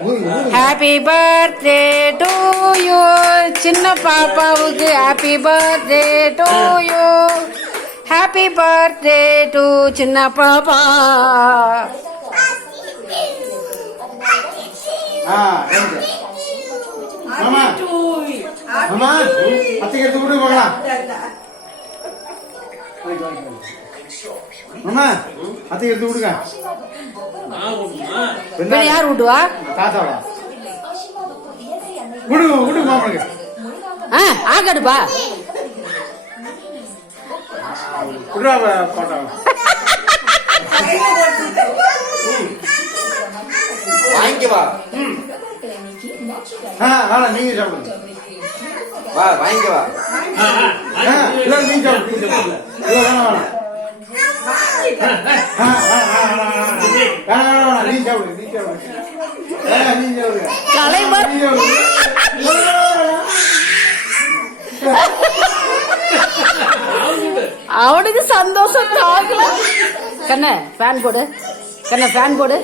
Happy birthday to you. சின்ன பாப்பாவுக்கு happy birthday to you. Happy birthday to சின்ன பாப்பா. மாமா மாமா அத்தைக்கு எடுத்து விட்டு போகலாம். மாமா அத்தைக்கு எடுத்து விடுங்க. யார் விடுவா? தாத்தாவா விடுங்க விடுங்க மாமாக்கு. ஆகடுப்பா விடுறா போட்டா வாங்கிக்க வா. வேணாம் நீங்க சாப்பிடுங்க. வா வாங்கிக்க வா. இல்ல நீங்க சாப்பிடுங்க. வேணாம் வேணாம் நீ சாப்பிடுங்க. நீ சாப்பிடுங்க. நீ சாப்பிடுங்க. கலைவர் அவனுக்கு சந்தோஷம் தாக்கல. கண்ண ஃபேன் போடு. கண்ண ஃபேன் போடு.